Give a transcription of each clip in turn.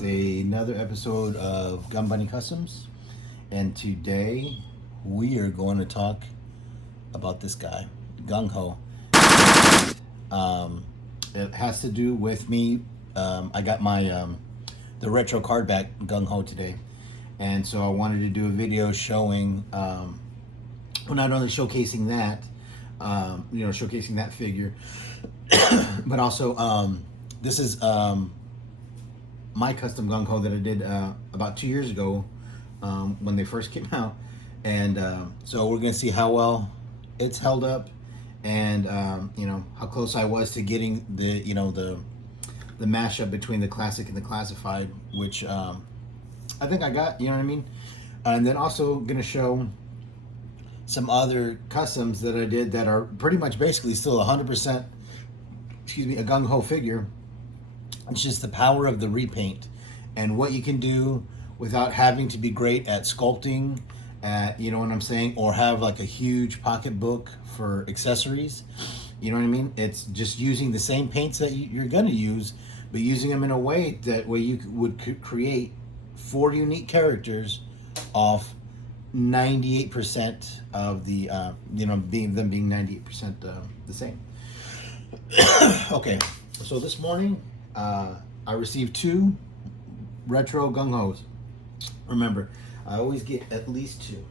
It's another episode of Gun Bunny Customs, and today we are going to talk about this guy, Gung-ho. It has to do with me. I got my the retro card back, Gung-ho, today, and so I wanted to do a video showing, well, not only showcasing that, showcasing that figure, but also this is my custom Gung-ho that I did about 2 years ago when they first came out, and so we're gonna see how well it's held up, and how close I was to getting the the mashup between the classic and the classified, which I think I got. You know what I mean? And then also gonna show some other customs that I did that are pretty much basically still 100%, a Gung-ho figure. It's just the power of the repaint and what you can do without having to be great at sculpting, you know what I'm saying, or have like a huge pocketbook for accessories. You know what I mean? It's just using the same paints that you're gonna use, but using them in a way that way you would create 4 unique characters off 98% of the being 98% the same. Okay, so this morning I received 2 retro Gung-hos. Remember, I always get at least 2.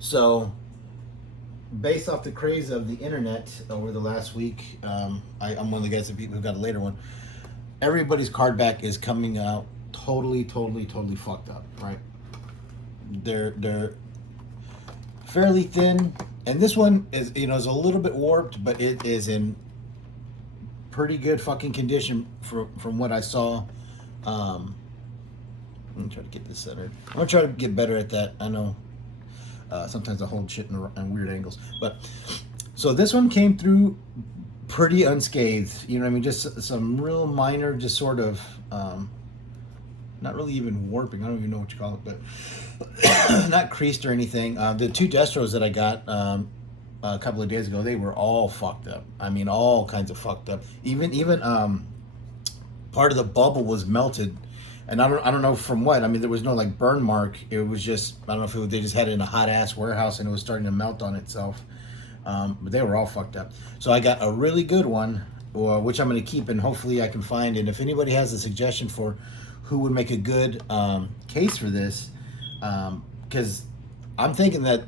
So based off the craze of the internet over the last week, I'm one of the guys who got a later one. Everybody's card back is coming out totally fucked up, right? They're fairly thin, and this one is is a little bit warped, but it is in pretty good fucking condition from what I saw. Let me try to get this centered. I'm gonna try to get better at that. I know sometimes I hold shit in weird angles, but so this one came through pretty unscathed. You know what I mean? Just some real minor, just sort of not really even warping. I don't even know what you call it, but not creased or anything. The 2 Destros that I got a couple of days ago, they were all fucked up. I mean, all kinds of fucked up. Even part of the bubble was melted, and I don't know from what. I mean, there was no like burn mark. It was just, I don't know if they just had it in a hot ass warehouse and it was starting to melt on itself. But they were all fucked up. So I got a really good one, which I'm going to keep, and hopefully I can find. And if anybody has a suggestion for who would make a good case for this, because I'm thinking that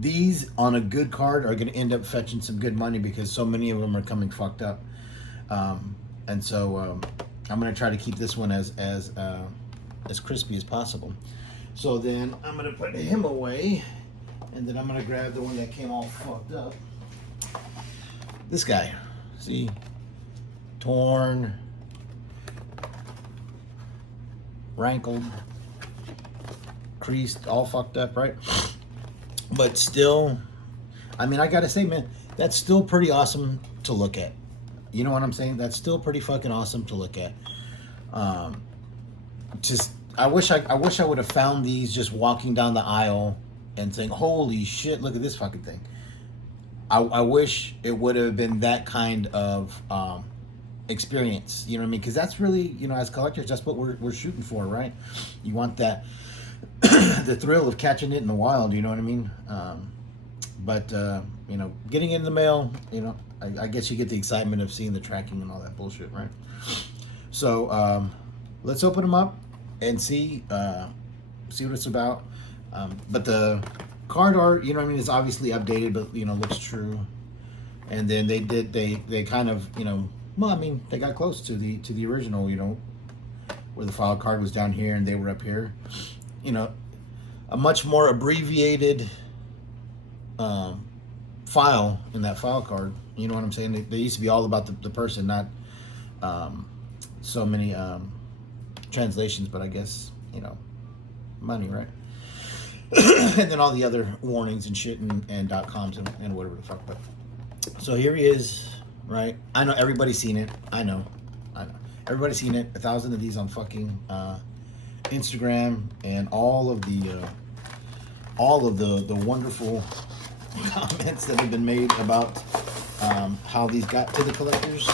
these on a good card are going to end up fetching some good money because so many of them are coming fucked up, and so I'm going to try to keep this one as crispy as possible. So then I'm going to put him away, and then I'm going to grab the one that came all fucked up. This guy, see, torn, rankled, creased, all fucked up, right? But still, I mean, I gotta say, man, that's still pretty awesome to look at. You know what I'm saying? That's still pretty fucking awesome to look at. Just, I wish I would have found these just walking down the aisle and saying, "Holy shit, look at this fucking thing." I wish it would have been that kind of experience. You know what I mean? Because that's really, as collectors, that's what we're shooting for, right? You want that. The thrill of catching it in the wild, you know what I mean? But getting it in the mail, I guess you get the excitement of seeing the tracking and all that bullshit, right? So let's open them up and see what it's about. But the card art, is obviously updated, but looks true. And then they kind of, they got close to the original, where the file card was down here and they were up here. A much more abbreviated file in that file card. You know what I'm saying? They used to be all about the person, not so many translations, but I guess, money, right? And then all the other warnings and shit and .coms and whatever the fuck. But so here he is, right? I know everybody's seen it. I know. Everybody's seen it. 1,000 of these on fucking Instagram, and all of the wonderful comments that have been made about how these got to the collectors.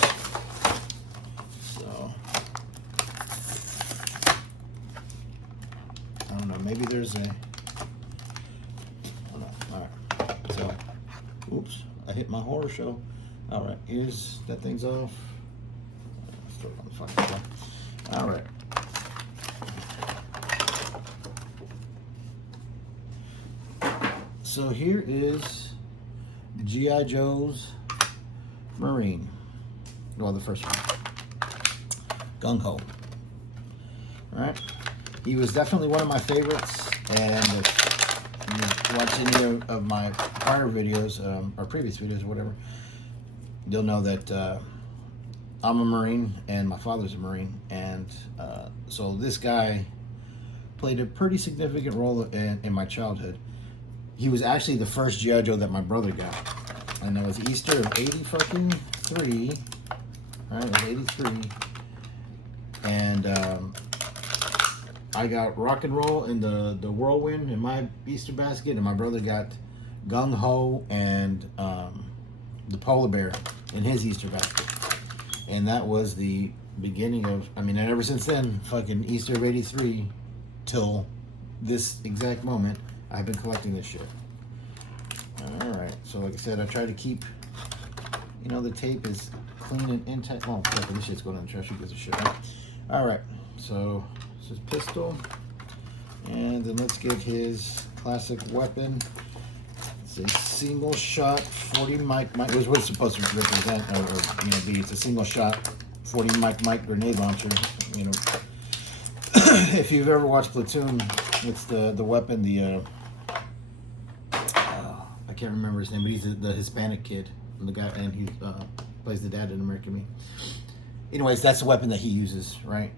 So maybe there's a. Oh, no. All right. So, oops, I hit my horror show. All right, here's that thing's off. Throw it on the fucking floor. All right. So here is the G.I. Joe's Marine. Well, the first one. Gung-ho. All right. He was definitely one of my favorites, and if you watch any of my prior videos, or previous videos or whatever, you'll know that I'm a Marine and my father's a Marine, and so this guy played a pretty significant role in my childhood. He was actually the first G.I. Joe that my brother got, and it was Easter of '83. Right, it was '83, and I got Rock and Roll in the Whirlwind in my Easter basket, and my brother got Gung-ho and the Polar Bear in his Easter basket. And that was the beginning of, I mean, and ever since then, fucking Easter of '83 till this exact moment, I've been collecting this shit. Alright, so like I said, I try to keep, you know, the tape is clean and intact. Oh, fuck, this shit's going in the trash. Who gives a shit, right? Alright, so this is pistol. And then let's get his classic weapon. It's a single shot 40 mic. It was what it's supposed to represent, or you know, be. It's a single shot 40 mic grenade launcher. You know, if you've ever watched Platoon, it's the weapon. I can't remember his name, but he's the Hispanic kid, and the guy, and he plays the dad in American Me. Anyways, that's the weapon that he uses, right?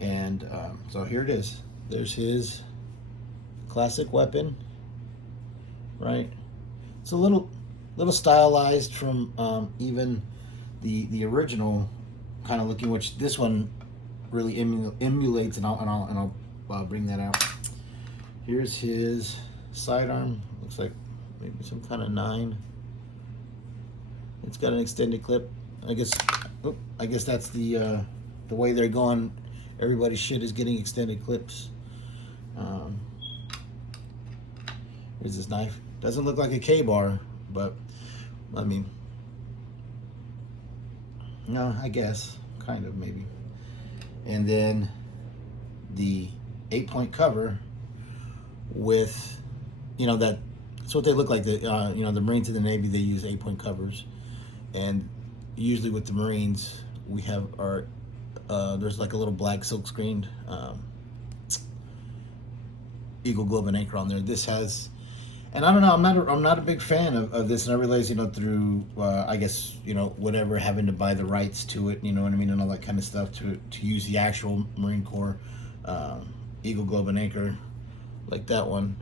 And so here it is. There's his classic weapon, right? It's a little stylized from even the original kind of looking, which this one really emulates, and I'll bring that out. Here's his sidearm. Looks like maybe some kind of 9. It's got an extended clip. I guess that's the way they're going. Everybody's shit is getting extended clips. Here's this knife. Doesn't look like a K-bar, but I mean, no, I guess kind of maybe. And then the 8-point cover with, you know, that's what they look like. The you know, the Marines in the Navy, they use 8-point covers, and usually with the Marines we have our there's like a little black silk screened Eagle Globe and Anchor on there. This has, and I don't know, I'm not a big fan of this, and I realize, you know, through I guess, you know, whatever, having to buy the rights to it, you know what I mean, and all that kind of stuff to use the actual Marine Corps Eagle Globe and Anchor like that one.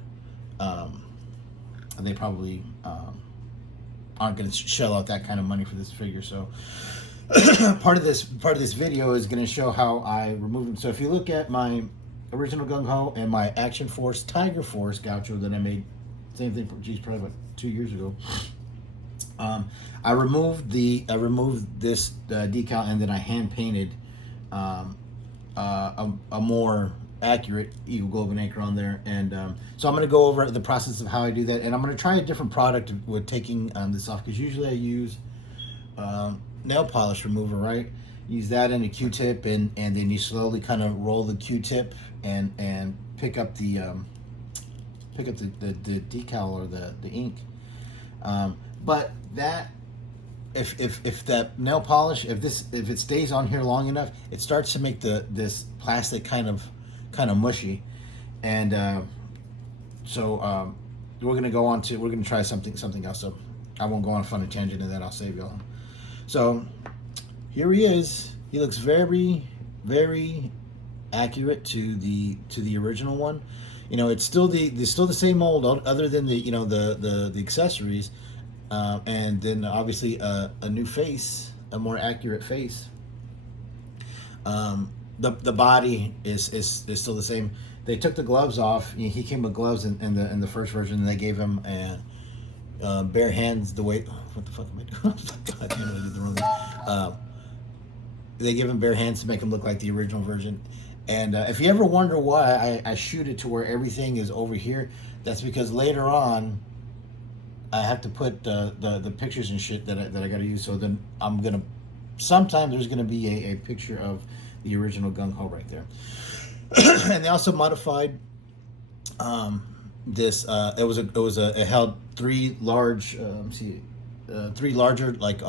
And they probably aren't going to shell out that kind of money for this figure. So part of this video is going to show how I removed them. So if you look at my original Gung-ho and my Action Force Tiger Force Gaucho that I made, same thing, probably about 2 years ago. I removed this decal, and then I hand painted a more accurate Eagle Globe and Anchor on there, and so I'm going to go over the process of how I do that, and I'm going to try a different product with taking this off, because usually I use nail polish remover, right? Use that and a Q-tip, and then you slowly kind of roll the Q-tip and pick up the decal or the ink, but that if that nail polish, if it stays on here long enough, it starts to make this plastic kind of mushy, and so we're gonna try something else. So I won't go on a funny tangent, and then I'll save y'all. So here he is. He looks very, very accurate to the original one. You know, it's still the same mold, other than the accessories, and then obviously a new face, a more accurate face. The body is still the same. They took the gloves off. He came with gloves in the first version, and they gave him bare hands. The way, what the fuck am I doing? I can't really do the wrong thing. they give him bare hands to make him look like the original version. And if you ever wonder why I shoot it to where everything is over here, that's because later on I have to put the pictures and shit that I got to use. So then I'm gonna sometime there's gonna be a picture of the original Gung-ho right there. And they also modified this. It held three large three larger like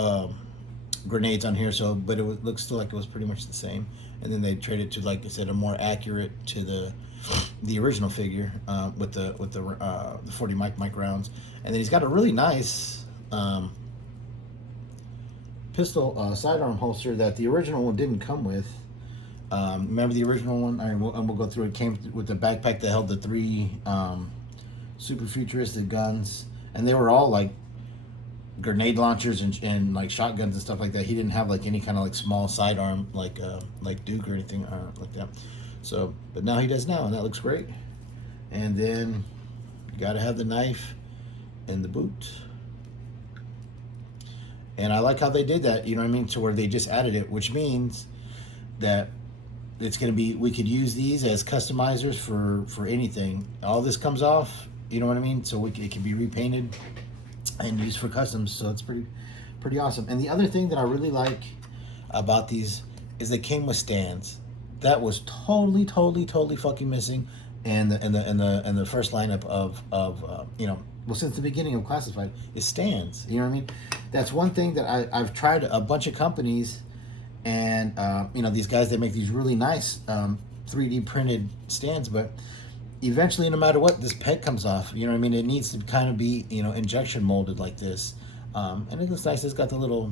grenades on here. So but looks still like it was pretty much the same. And then they traded to, like I said, a more accurate to the original figure with the 40 mic rounds. And then he's got a really nice pistol sidearm holster that the original one didn't come with. Remember the original one? We'll go through it. Came with the backpack that held the three super futuristic guns, and they were all like grenade launchers and like shotguns and stuff like that. He didn't have like any kind of like small sidearm like Duke or anything like that. So, but now he does now, and that looks great. And then you got to have the knife and the boot. And I like how they did that, you know what I mean, to where they just added it, which means that it's going to be, we could use these as customizers for anything. All this comes off, you know what I mean? So it can be repainted and used for customs. So it's pretty awesome. And the other thing that I really like about these is they came with stands. That was totally fucking missing. And the first lineup of you know, well, since the beginning of Classified is stands. You know what I mean? That's one thing that I've tried a bunch of companies, and you know, these guys, they make these really nice 3D printed stands, but eventually, no matter what, this peg comes off. You know what I mean? It needs to kind of be, you know, injection molded like this. And it looks nice. It's got the little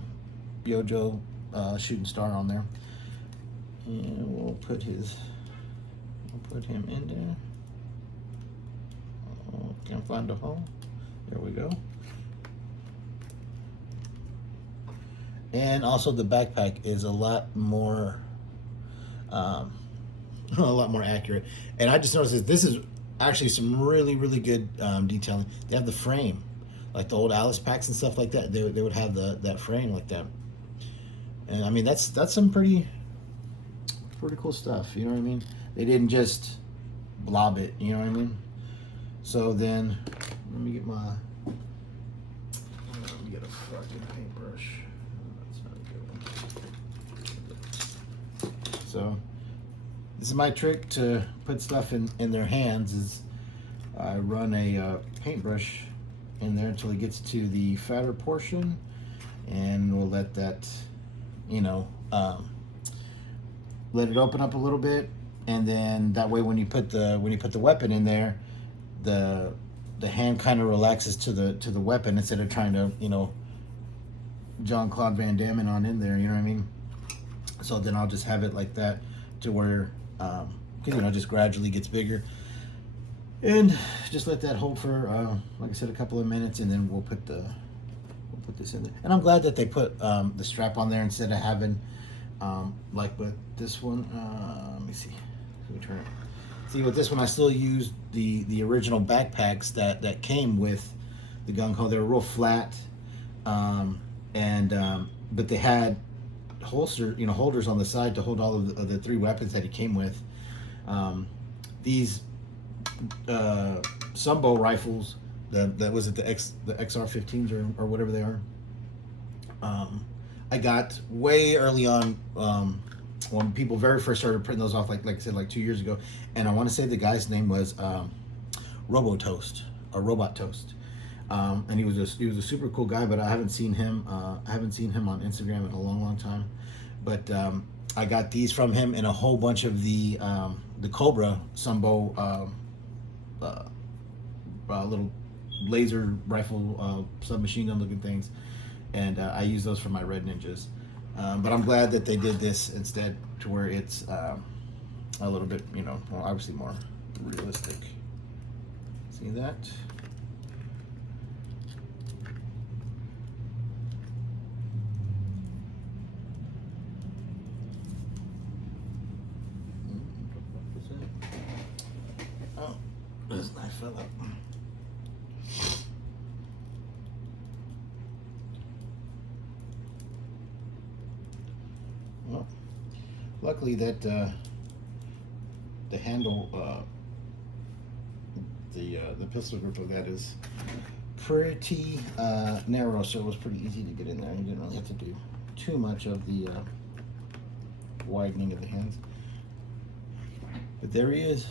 GiJoe shooting star on there. And we'll put him in there. Oh, can't find a hole. There we go. And also the backpack is a lot more accurate. And I just noticed this is actually some really good detailing. They have the frame, like the old Alice packs and stuff like that. They would have that frame like that. And I mean, that's some pretty cool stuff. You know what I mean? They didn't just blob it. You know what I mean? So then, let me get a fucking paintbrush. That's not a good one. So this is my trick to put stuff in their hands. Is I run a paintbrush in there until it gets to the fatter portion, and we'll let that, you know, let it open up a little bit, and then that way when you put the weapon in there, the hand kind of relaxes to the weapon instead of trying to, you know, Jean-Claude Van Damme on in there. You know what I mean? So then I'll just have it like that to where you know, just gradually gets bigger, and just let that hold for like I said, a couple of minutes, and then we'll put this in there. And I'm glad that they put the strap on there instead of having like with this one. Let me see. Let me turn it. See, with this one, I still use the original backpacks that came with the Gung-ho. They were real flat, but they had holders on the side to hold all of the three weapons that he came with. These Sumbo rifles, that was it, the XR15s or whatever they are. I got way early on when people very first started printing those off, like I said, like 2 years ago, and I want to say the guy's name was Robot Toast, and he was a super cool guy, but I haven't seen him on Instagram in a long time. But I got these from him and a whole bunch of the Cobra Sumbo little laser rifle submachine gun looking things, and I use those for my Red Ninjas. But I'm glad that they did this instead, to where it's a little bit, you know, well, obviously more realistic. See that? Oh, this knife fell out. Well, Luckily that the handle, the pistol grip of that is pretty narrow, so it was pretty easy to get in there. You didn't really have to do too much of the widening of the hands. But there he is.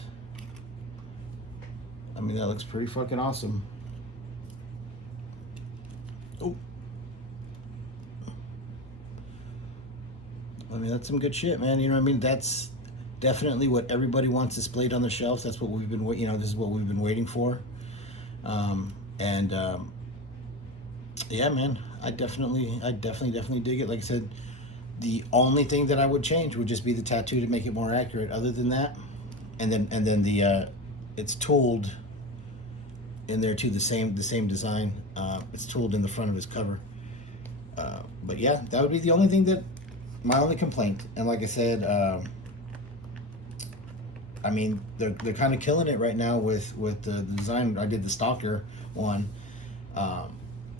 I mean, that looks pretty fucking awesome. Oh. I mean, that's some good shit, man. You know what I mean? That's definitely what everybody wants displayed on the shelves. That's what we've been, this is what we've been waiting for. Yeah, man, I definitely dig it. Like I said, the only thing that I would change would just be the tattoo to make it more accurate. Other than that, and then the it's tooled in there too. The same design. It's tooled in the front of his cover. But yeah, that would be the only thing that my only complaint. And like I said, I mean, they're kind of killing it right now with the design. I did the Stalker one,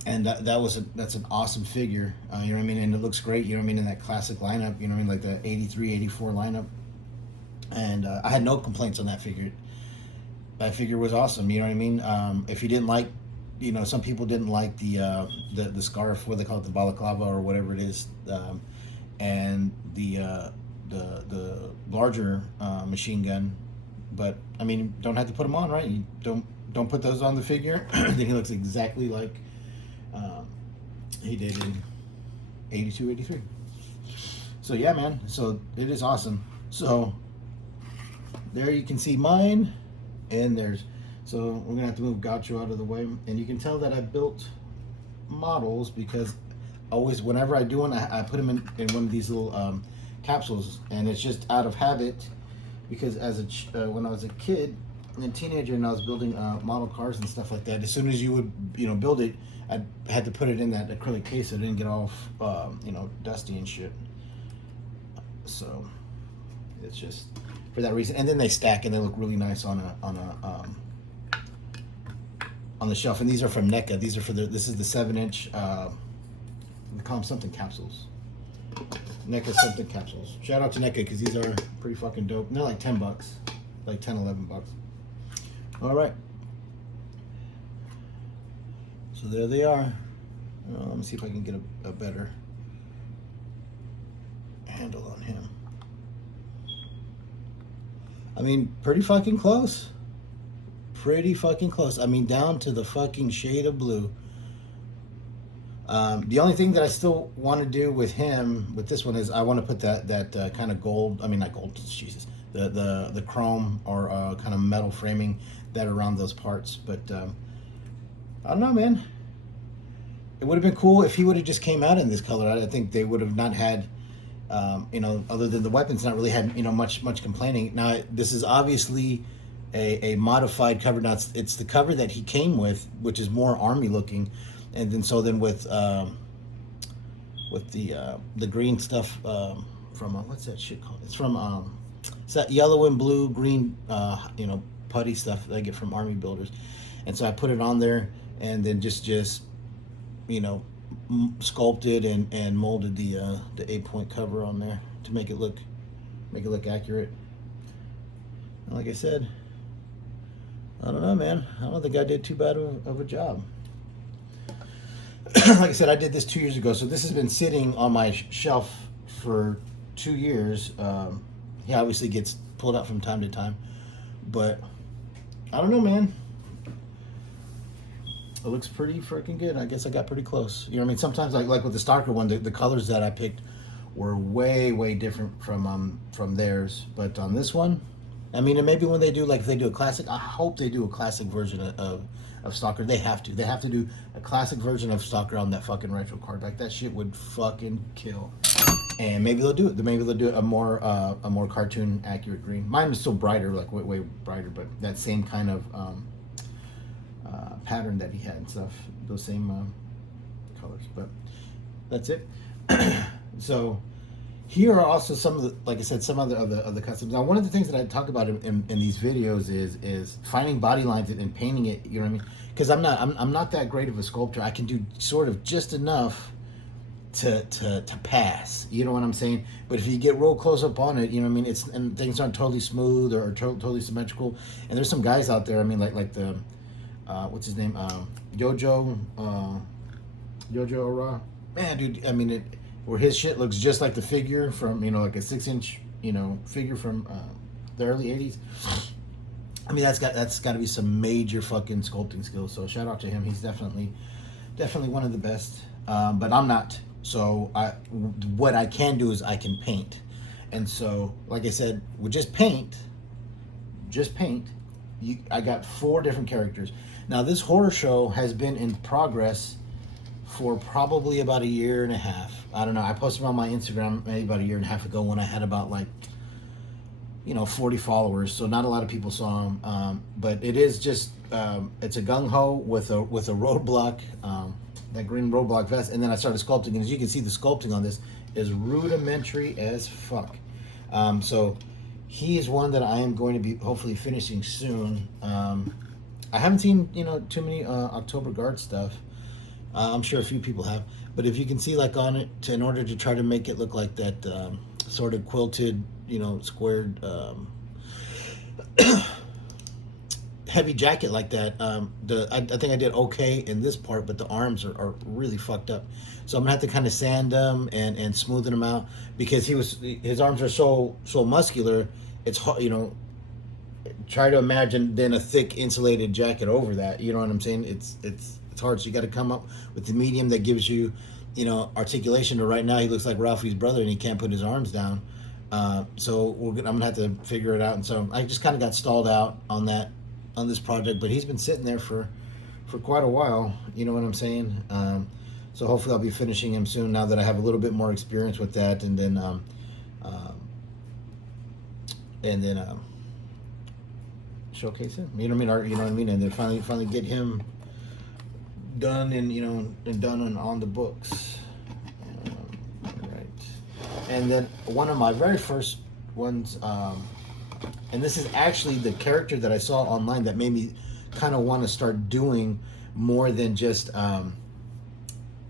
and that's an awesome figure. You know what I mean? And it looks great. You know what I mean? In that classic lineup. You know what I mean? Like the 83, 84 lineup. And I had no complaints on that figure. That figure was awesome. You know what I mean? If you didn't like, some people didn't like the scarf, what they call it, the balaclava or whatever it is, and the larger machine gun. But I mean, don't have to put them on, right? You don't put those on the figure. I think he looks exactly like he did in 82, 83. So yeah, man. So it is awesome. So there you can see mine, and so we're gonna have to move GiJoe out of the way, and you can tell that I built models because always whenever I do one, I put them in one of these little capsules, and it's just out of habit because when I was a kid and teenager and I was building model cars and stuff like that, as soon as you would build it, I had to put it in that acrylic case so it didn't get all dusty and shit. So it's just for that reason, and then they stack and they look really nice on the shelf. And these are from NECA. These are this is the 7-inch. We call them something capsules. NECA something capsules. Shout out to NECA because these are pretty fucking dope. And they're like $10, like 10, $11. All right. So there they are. Let me see if I can get a better handle on him. I mean, pretty fucking close. Pretty fucking close. I mean, down to the fucking shade of blue. The only thing that I still want to do with this one, is I want to put that kind of gold. I mean, not gold. Jesus, the chrome or kind of metal framing that around those parts. But I don't know, man. It would have been cool if he would have just came out in this color. I think they would have not had. Other than the weapons, not really had much complaining. Now this is obviously a modified cover. Now it's the cover that he came with, which is more army looking, and then with the green stuff from what's that shit called? It's from it's that yellow and blue green putty stuff that I get from Army Builders, and so I put it on there, and then just sculpted and molded the 8-point cover on there to make it look accurate. And like I said, I don't know, man. I don't think I did too bad of a job. Like I said, I did this 2 years ago, so this has been sitting on my shelf for 2 years. He obviously gets pulled out from time to time, but I don't know, man. It looks pretty freaking good. I guess I got pretty close. You know what I mean? Sometimes, like with the Stalker one, the colors that I picked were way different from theirs. But on this one, I mean, and maybe when they do, if they do a classic, I hope they do a classic version of Stalker. They have to do a classic version of Stalker on that fucking retro card. Like, that shit would fucking kill. And maybe they'll do it. Maybe they'll do a more cartoon accurate green. Mine is still brighter, like way brighter, but that same kind of pattern that he had and stuff, those same colors. But that's it. So here are also some of the, like I said, some other of the customs. Now, one of the things that I talk about in these videos is finding body lines and painting it. You know what I mean? Because I'm not that great of a sculptor. I can do sort of just enough to pass. You know what I'm saying? But if you get real close up on it, you know what I mean. It's and things aren't totally smooth or totally symmetrical. And there's some guys out there. I mean, like the what's his name? Jojo Ora. Man, dude. I mean, where his shit looks just like the figure from like a 6-inch figure from the early '80s. I mean, that's got to be some major fucking sculpting skills. So shout out to him. He's definitely one of the best. But I'm not. So what I can do is I can paint. And so, like I said, with just paint, I got 4 different characters. Now, this horror show has been in progress for probably about a year and a half. I don't know. I posted on my Instagram maybe about a year and a half ago when I had about 40 followers. So not a lot of people saw them. But it is just, it's a Gung-ho with a roadblock, that green roadblock vest, and then I started sculpting, and as you can see, the sculpting on this is rudimentary as fuck. So he's one that I am going to be hopefully finishing soon. I haven't seen too many October Guard stuff. I'm sure a few people have, but if you can see on it, in order to try to make it look like that sort of quilted, squared heavy jacket like that. I think I did okay in this part, but the arms are really fucked up. So I'm gonna have to kind of sand them and smoothen them out, because his arms are so muscular. It's hard, try to imagine then a thick insulated jacket over that. You know what I'm saying? It's hard. So you got to come up with the medium that gives you, articulation. But right now he looks like Ralphie's brother, and he can't put his arms down. So I'm gonna have to figure it out. And so I just kind of got stalled out on this project, but he's been sitting there for quite a while. You know what I'm saying? So hopefully I'll be finishing him soon, now that I have a little bit more experience with that, and then showcase him. You know what I mean? And then finally get him done and done on the books. Right. And then one of my very first ones. And this is actually the character that I saw online that made me kind of want to start doing more than just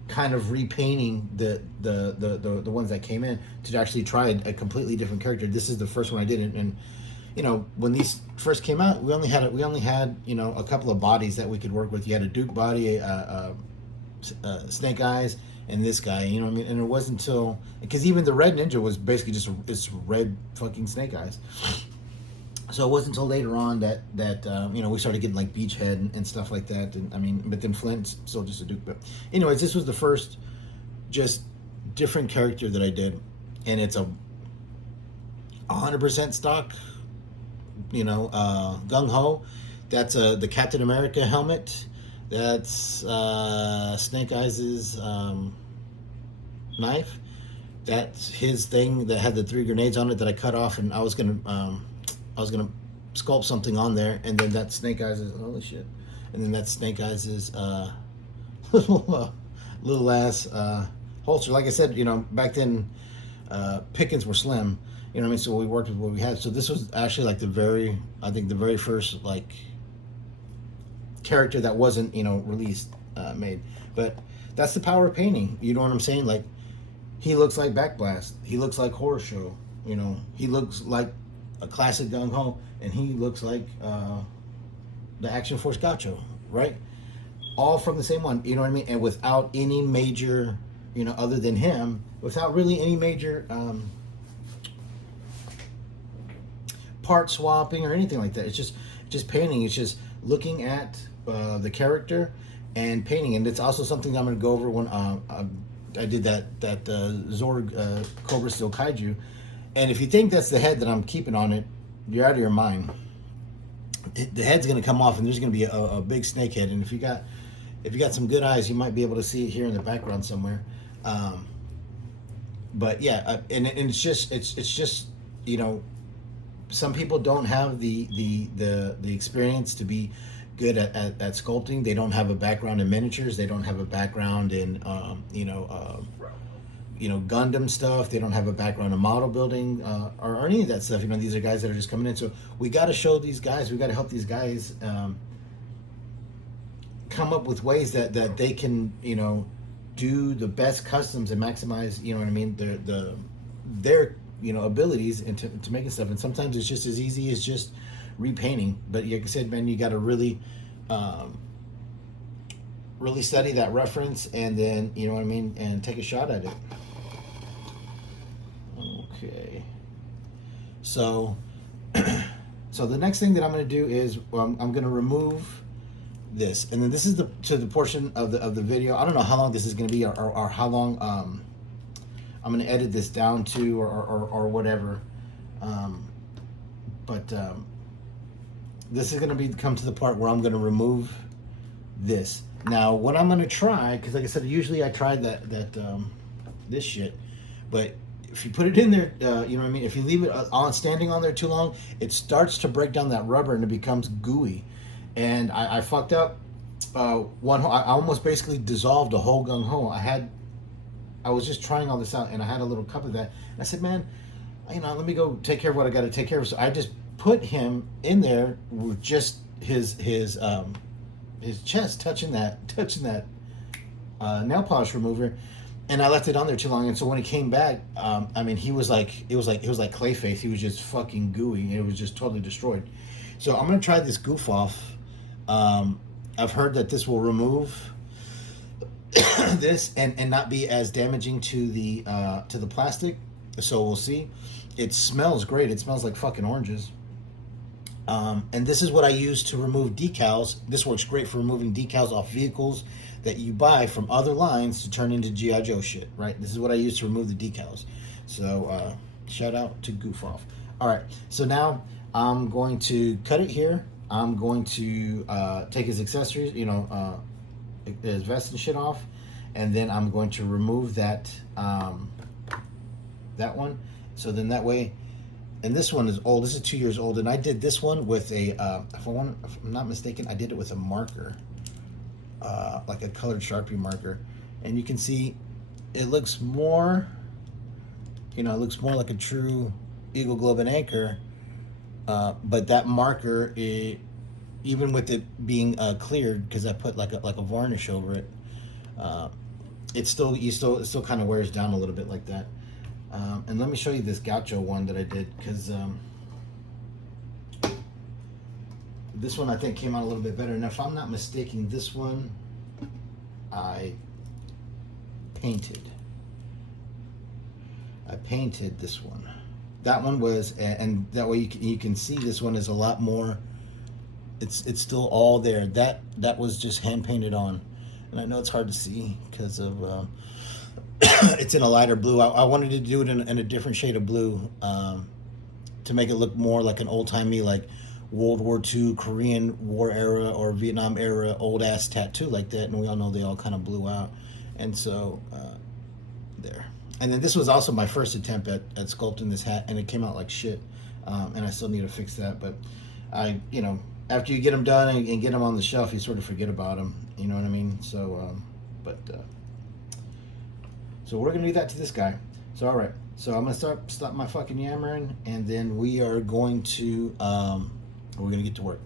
kind of repainting the ones that came in, to actually try a completely different character. This is the first one I did, and when these first came out, we only had a couple of bodies that we could work with. You had a Duke body, Snake Eyes, and this guy. You know what I mean? And it wasn't until, because even the Red Ninja was basically it's red fucking Snake Eyes. So it wasn't until later on that we started getting Beachhead and stuff like that. And but then Flint's still just a Duke. But anyways, this was the first just different character that I did, and it's 100% stock. Gung-ho. That's the Captain America helmet. That's Snake Eyes' knife. That's his thing that had the 3 grenades on it that I cut off, and I was gonna sculpt something on there, and then that Snake Eyes' holy shit, and then that Snake Eyes' little ass holster. Like I said, back then pickings were slim. You know what I mean? So we worked with what we had. So this was actually the very first character that wasn't released, made. But that's the power of painting. You know what I'm saying? He looks like Backblast. He looks like Horror Show. He looks like a classic Gung-ho, and he looks like the Action Force Gaucho, right? All from the same one, you know what I mean? And without any major, other than him, without really any major part swapping or anything like that. It's just painting. It's just looking at the character and painting. And it's also something I'm going to go over when I did that Zorg Cobra Steel Kaiju. And if you think that's the head that I'm keeping on it, you're out of your mind. The head's going to come off, and there's going to be a big snake head. And if you got some good eyes, you might be able to see it here in the background somewhere. But yeah, and it's just some people don't have the experience to be good at sculpting. They don't have a background in miniatures. They don't have a background in Gundam stuff. They don't have a background in model building or any of that stuff. These are guys that are just coming in. So we got to show these guys. We got to help these guys come up with ways that they can do the best customs and maximize, you know what I mean, their you know, abilities into to making stuff. And sometimes it's just as easy as just repainting. But like I said, man, you got to really really study that reference, and then, you know what I mean, and take a shot at it. Okay, so so the next thing that I'm going to do is I'm going to remove this, and then this is the portion of the video. I don't know how long this is going to be, or how long I'm going to edit this down to, or whatever. But this is going to come to the part where I'm going to remove this. Now, what I'm going to try, because like I said, usually I try this shit, but if you put it in there, you know what I mean, if you leave it on standing on there too long, it starts to break down that rubber and it becomes gooey. And I fucked up one. I almost basically dissolved a whole Gung-ho. I was just trying all this out, and I had a little cup of that. And I said, man, you know, let me go take care of what I got to take care of. So I just put him in there with just his chest touching that nail polish remover, and I left it on there too long. And so when he came back, I mean, it was like Clayface. He was just fucking gooey. It was just totally destroyed. So I'm gonna try this goof off. I've heard that this will remove this and not be as damaging to the plastic. So we'll see. It smells great. It smells like fucking oranges. And this is what I use to remove decals. This works great for removing decals off vehicles that you buy from other lines to turn into GiJoe shit, right? This is what I use to remove the decals. So shout out to Goof Off. All right, so now I'm going to cut it here. I'm going to take his accessories, you know, his vest and shit off, and then I'm going to remove that that one. So then that way. And this one is old. This is 2 years old, and I did this one with a, if I'm not mistaken, I did it with a marker, like a colored Sharpie marker, and you can see it looks more, you know, it looks more like a true Eagle Globe and Anchor, but that marker, even with it being cleared, because I put like a varnish over it, it still kind of wears down a little bit like that. And let me show you this GiJoe one that I did, because this one I think came out a little bit better. And if I'm not mistaken, this one I painted. This one. That one was, and that way you can see this one is a lot more. It's still all there. That was just hand painted on, and I know it's hard to see because of. It's in a lighter blue. I wanted to do it in a different shade of blue, to make it look more like an old-timey, like World War II, Korean War era, or Vietnam era old-ass tattoo like that. And we all know they all kind of blew out. And so, there. And then this was also my first attempt at sculpting this hat, and it came out like shit. And I still need to fix that. But you know, after you get them done and get them on the shelf, you sort of forget about them. You know what I mean? So, so we're going to do that to this guy. So, all right. So I'm going to stop my fucking yammering, and then we are going to, we're going to get to work.